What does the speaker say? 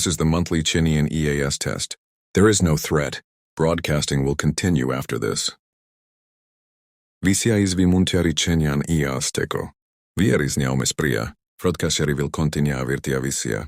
This is the monthly Chenian EAS test. There is no threat. Broadcasting will continue after this. Visia izvi muntiari Chenian EAS teko. Vieris niaumes pria. Frodkaseri vil continua virtia visia.